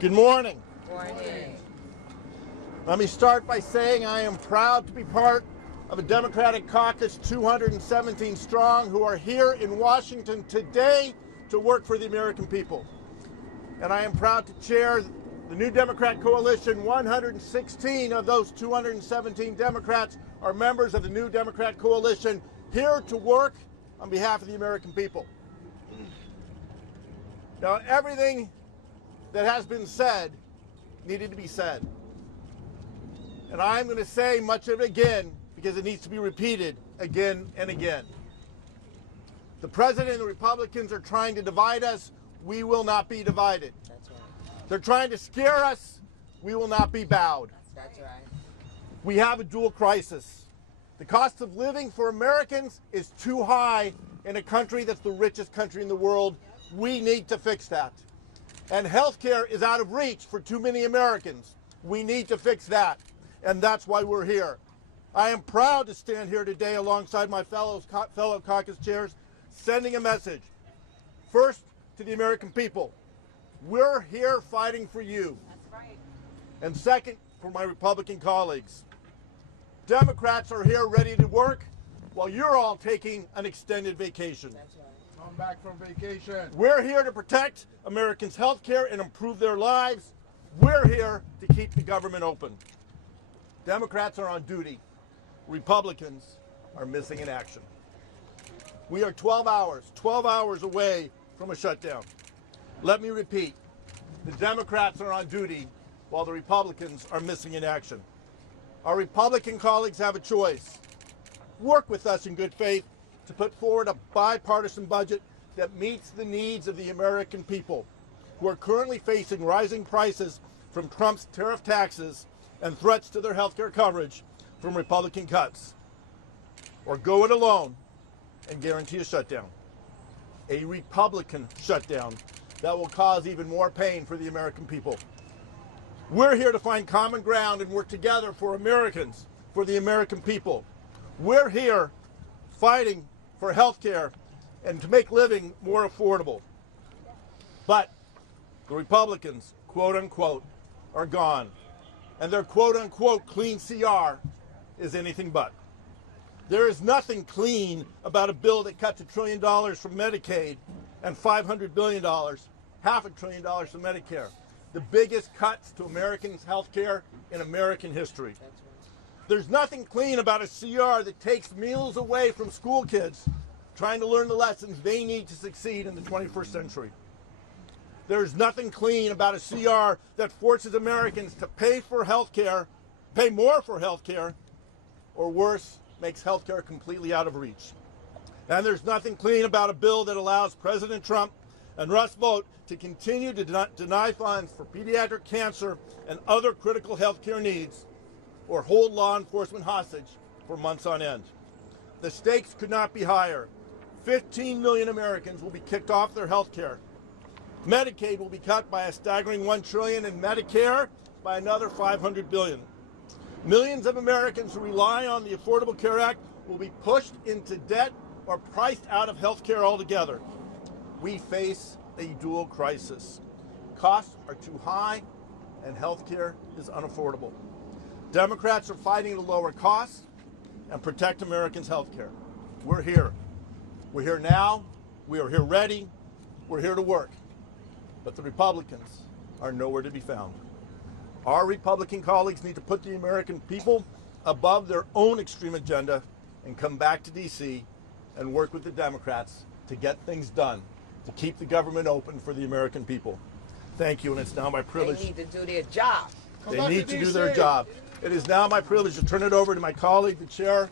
Good morning. Morning. Let me start by saying I am proud to be part of a Democratic caucus 217 strong who are here in Washington today to work for the American people. And I am proud to chair the new Democrat coalition. 116 of those 217 Democrats are members of the new Democrat coalition here to work on behalf of the American people. Now, everything that has been said needed to be said. And I'm going to say much of it again because it needs to be repeated again and again. The president and the Republicans are trying to divide us. We will not be divided. That's right. They're trying to scare us. We will not be bowed. That's right. We have a dual crisis. The cost of living for Americans is too high in a country that's the richest country in the world. We need to fix that. And healthcare is out of reach for too many Americans. We need to fix that. And that's why we're here. I am proud to stand here today alongside my fellow caucus chairs, sending a message. First, to the American people. We're here fighting for you. That's right. And second, for my Republican colleagues. Democrats are here ready to work while you're all taking an extended vacation. That's right. Come back from vacation. We're here to protect Americans' health care and improve their lives. We're here to keep the government open. Democrats are on duty. Republicans are missing in action. We are 12 hours away from a shutdown. Let me repeat, the Democrats are on duty while the Republicans are missing in action. Our Republican colleagues have a choice. Work with us in good faith to put forward a bipartisan budget that meets the needs of the American people who are currently facing rising prices from Trump's tariff taxes and threats to their health care coverage from Republican cuts. Or go it alone and guarantee a shutdown. A Republican shutdown that will cause even more pain for the American people. We're here to find common ground and work together for Americans, for the American people. We're here fighting for health care and to make living more affordable. But the Republicans, quote unquote, are gone. And their quote unquote clean CR is anything but. There is nothing clean about a bill that cuts $1 trillion from Medicaid and $500 billion, $500 billion from Medicare. The biggest cuts to Americans' health care in American history. There's nothing clean about a CR that takes meals away from school kids trying to learn the lessons they need to succeed in the 21st century. There's nothing clean about a CR that forces Americans to pay for health care, pay more for health care, or worse, makes health care completely out of reach. And there's nothing clean about a bill that allows President Trump and Russ Vought to continue to deny funds for pediatric cancer and other critical health care needs, or hold law enforcement hostage for months on end. The stakes could not be higher. 15 million Americans will be kicked off their health care. Medicaid will be cut by a staggering $1 trillion and Medicare by another $500 billion. Millions of Americans who rely on the Affordable Care Act will be pushed into debt or priced out of health care altogether. We face a dual crisis. Costs are too high and health care is unaffordable. Democrats are fighting to lower costs and protect Americans' health care. We're here. We're here now. We are here ready. We're here to work. But the Republicans are nowhere to be found. Our Republican colleagues need to put the American people above their own extreme agenda and come back to D.C. and work with the Democrats to get things done, to keep the government open for the American people. Thank you, and it's now my privilege. They need to do their job. They need to do their job. It is now my privilege to turn it over to my colleague, the chair.